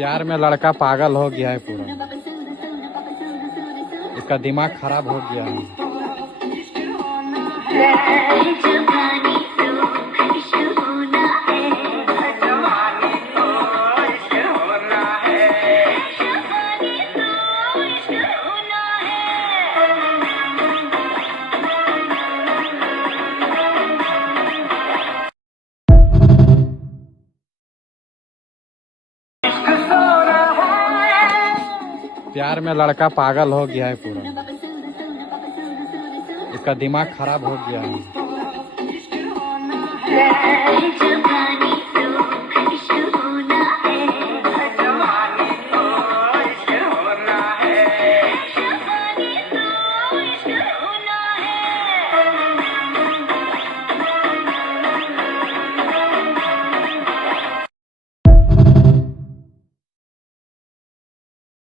प्यार में लड़का पागल हो गया है पूरा। इसका दिमाग खराब हो गया है। प्यार में लड़का पागल हो गया है पूरा। इसका दिमाग खराब हो गया है।